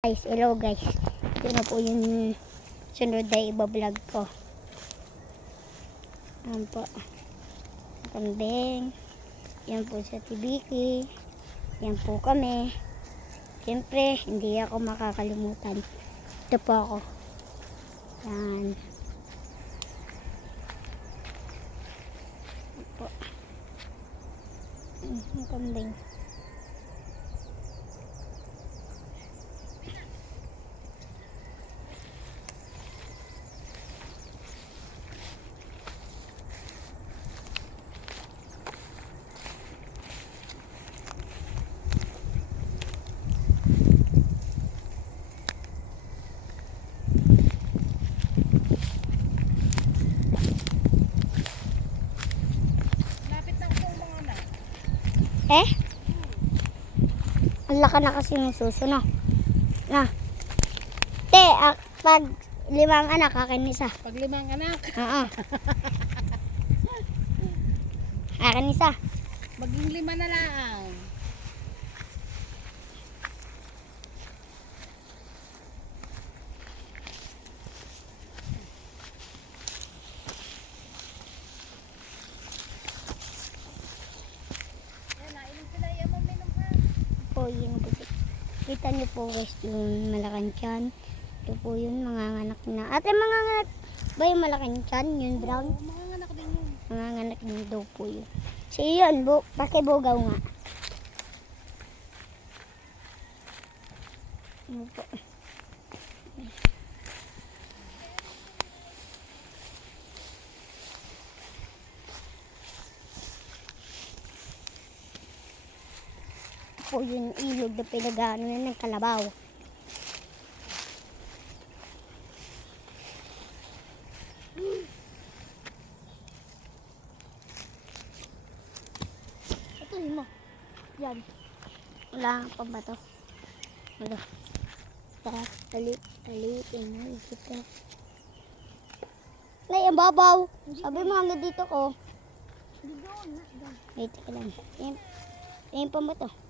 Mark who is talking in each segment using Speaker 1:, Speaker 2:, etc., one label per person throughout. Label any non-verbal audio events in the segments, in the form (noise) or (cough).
Speaker 1: Guys, hello guys. Ito na po yung sunod na ibablog ko. Yan po. Kambing. Yan po sa Tibiki. Yan po kami. Siyempre, hindi ako makakalimutan. Ito po ako. Yan. Yan po. Yung kambing.
Speaker 2: Lapit
Speaker 1: laka na kasi ng suso, no? Na. Te, ak, pag limang anak, akin isa.
Speaker 2: Pag limang anak,
Speaker 1: Oo. (laughs) akin isa.
Speaker 2: maging lima na lang. Yan, nainom sila. Yan mo, minom ka.
Speaker 1: Po yung. Kita niyo po guys yung malaking tiyan. Ito po yung mga anak na. Ate, mga anak ba yung malaking tiyan? Yung brown?
Speaker 2: Oo, mga anak din yun.
Speaker 1: Mga anak din daw po yun. So yun, bu pakibugaw nga. Ano po? Po yung ilog na pinagano na ng kalabaw. Ito yun mo. Yan. Wala nga pa ba to? Wala. Tara, tali, talitin mo. Kita. Nay, ang babaw. Sabi mo hanggang dito ko. Wait, teka lang. Yan. Yan pa to?
Speaker 2: Ito.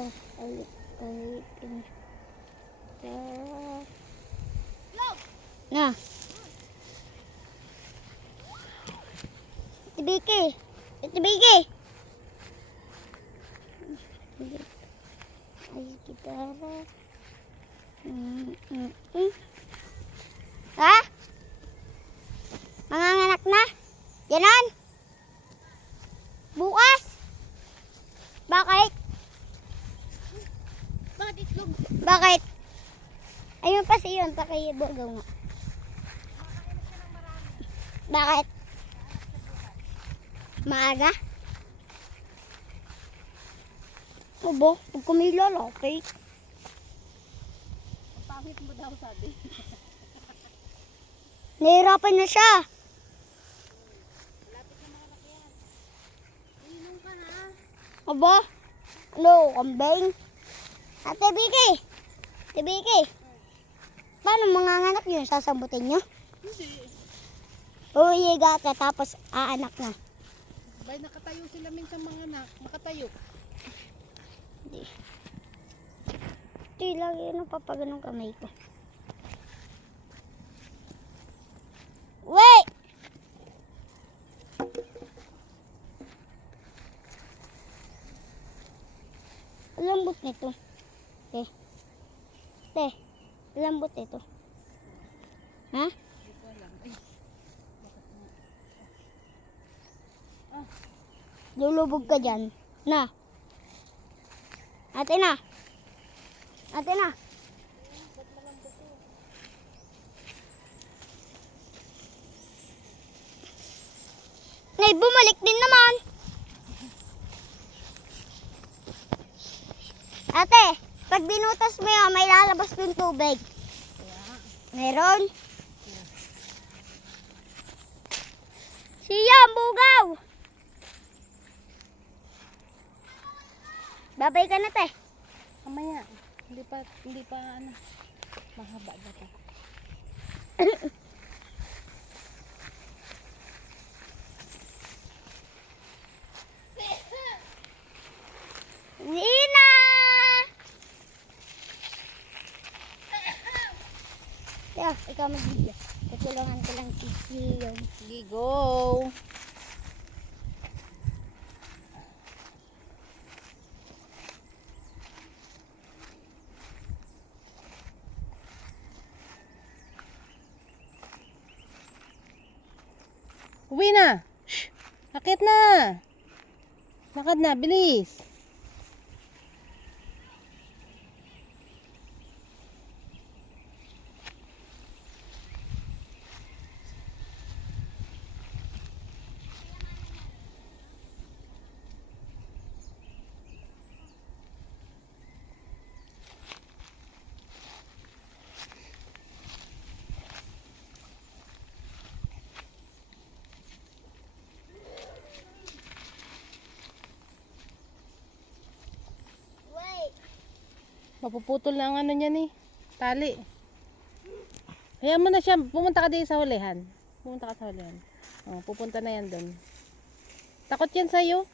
Speaker 1: Pilit, pilit, Tara. Na. Tibiki. Tibiki. Ay, gitara. Mm, mm, mm. Ha? Manganganak na? Ganon? Bukas? Bakit?
Speaker 2: Bakit itlog?
Speaker 1: Bakit? Si yun, pakibugaw nga. Bakit? Maaga? Obo, pag kumila, okay.
Speaker 2: Ang pangit mo daw sabi. (laughs)
Speaker 1: Nahirapan na siya.
Speaker 2: Inom ka na.
Speaker 1: Obo, ano, kambing? Ate Vicky, Ate Vicky, paano manganganak yun? Sasambutin nyo?
Speaker 2: Hindi.
Speaker 1: Uwiga ka tapos aanak na.
Speaker 2: Bay, nakatayo sila minsan mga anak. Nakatayo.
Speaker 1: Hindi. Hindi lang yun ang papaganong kamay ko. Wait! Ang Lambot nito. Te. Te. Lambot ito. Ha?
Speaker 2: Hindi ko alam.
Speaker 1: Lulubog ka dyan. Na. Ate na. Ate na. Nay, bumalik din naman. Ate pag binutas mo yun, may lalabas yung tubig. Meron? Siya, bugaw! Babay ka na, te.
Speaker 2: Mamaya. Hindi pa, hindi pa, ano, mahaba ba ito? (laughs)
Speaker 1: Ikaw mag-video. Tutulungan ko lang si Sion.
Speaker 2: Sige, go! Uwi na! Shh! Akit na! Lakad na, bilis!
Speaker 1: Wait.
Speaker 2: Mapuputol na ang ano niyan eh. Tali. Hayaan mo na siya. Pumunta ka din sa hulihan. Pumunta ka sa hulihan. Oh, pupunta na yan doon. Takot yan sa'yo.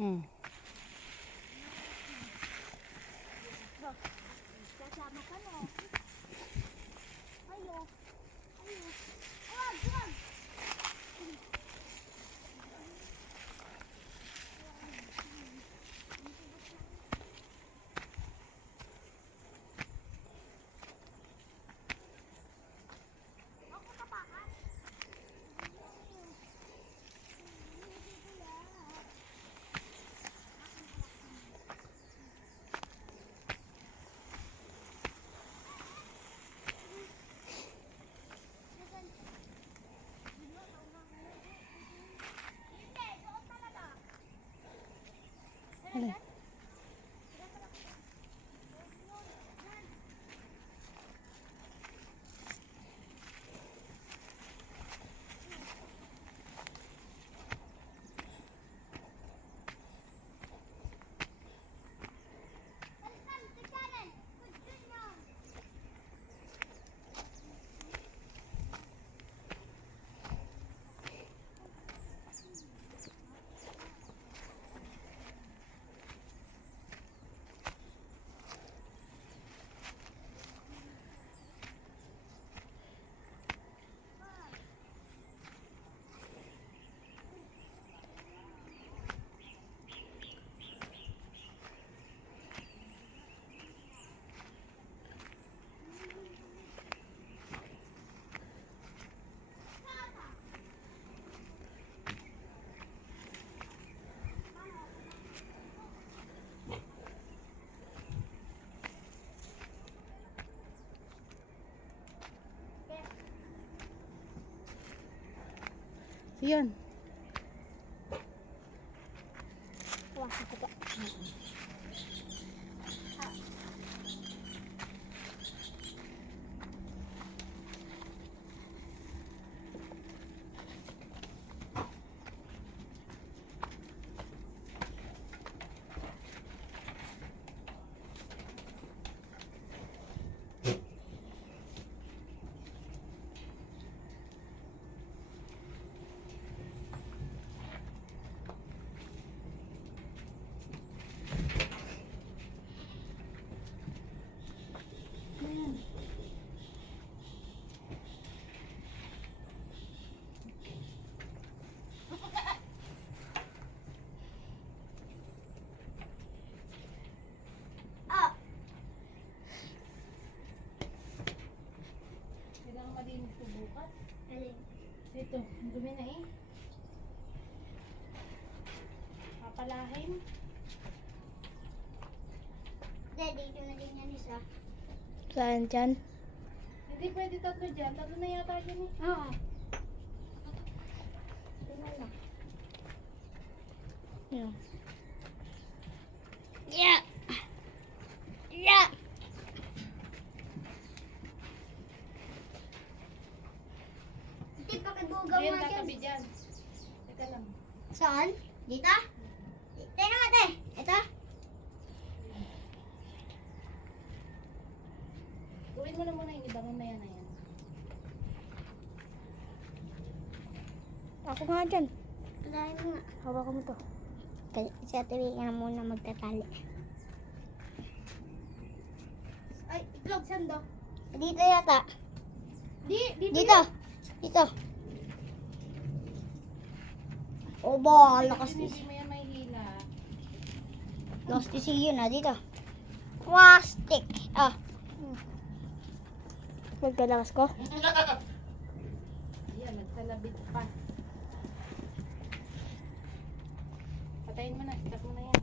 Speaker 1: Niyo.
Speaker 2: Yan.
Speaker 1: Wag, Ito,
Speaker 2: ang dumi na eh. Papalahin.
Speaker 1: Daddy, dito na din yan isa.
Speaker 3: Saan dyan?
Speaker 2: Hindi pwede tatlo dyan. Tatlo na yata dyan eh.
Speaker 1: Oo. Ito na. Yeah! Yeah! Hindi, pakibugaw
Speaker 2: Ayan,
Speaker 1: nga dyan.
Speaker 2: tatabi dyan. Teka lang.
Speaker 1: Saan? Dito? Ito na mate. Ito?
Speaker 2: Gawin mo na muna yung iba. Mamaya na yan.
Speaker 3: Ako nga dyan.
Speaker 1: Dahil mo nga.
Speaker 3: Hawakan mo to.
Speaker 1: Kasi si Ate na muna magtatali.
Speaker 2: Ay, itlog, sando.
Speaker 1: Dito yata.
Speaker 2: Di, dito.
Speaker 1: Dito. Dito. Obo, ang lakas ni
Speaker 2: Hindi mo yan may hila.
Speaker 1: Lakas ni Siyo na dito. Plastic. Ah.
Speaker 3: Magkalakas ko.
Speaker 2: Yan, nagsalabit pa. Patayin mo na. Stop mo na yan.